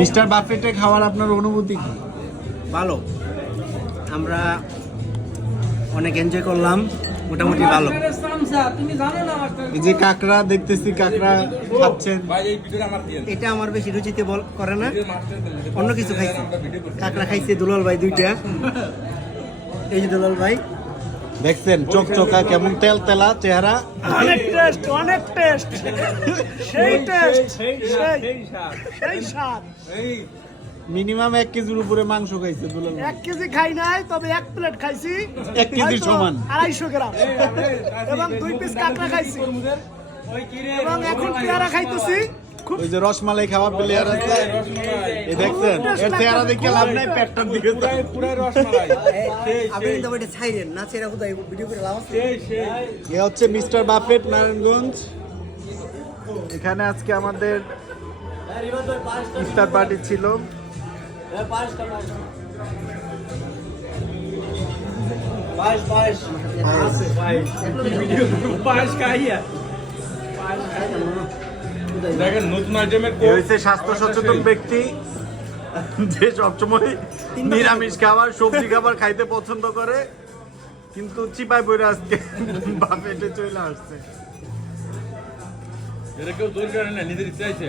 Mister বাফেটে খাওয়ার আপনার অনুভূতি কি? ভালো, আমরা অনেক এনজয় করলাম, মোটামুটি ভালো। এই যে কাঁকড়া দেখতেছি, কাঁকড়া খাচ্ছেন, এটা আমার বেশি রুচিতে করে না, অন্য কিছু খাইছি। কাঁকড়া খাইছে দুলাল ভাই দুইটা, এই যে দুলাল ভাই দেখছেন চকচকা কেমন তেল তেলা চেহারা। অনেক টেস্ট, অনেক টেস্ট, সেই টেস্ট, সেই স্বাদ। মিনিমাম 1 কেজির উপরে মাংস খাইছে দুলাল ভাই। 1 কেজি খাই নাই, তবে 1 প্লেট খাইছি, 1 কেজির সমান 250 গ্রাম, এবং 2 পিস কাঁকড়া খাইছি, এবং এখন পেয়ারা খাইতেছি। খুব ওই যে রসমালাই খাওয়া প্লেয়ার আছে, এই দেখছেন, এর চেহারা দেখে লাভ নাই, পেটটার দিকে আপনি কিন্তু এটা ছাইরেন না, ছেড়া কোথায় ভিডিও করে লাভ আছে। এ হচ্ছে মিস্টার বাফেট নারায়ণগঞ্জ। এখানে আজকে আমাদের ইফতার পার্টি ছিল। এ হচ্ছে স্বাস্থ্য সচেতন ব্যক্তি যে সবসময় নিরামিষ খাবার, সবজি খাবার খাইতে পছন্দ করে, কিন্তু চিপায় পড়ে আজকে বাফেটে চলে আসছে। এটা কেউ জোর করে না, নিজের ইচ্ছা আছে।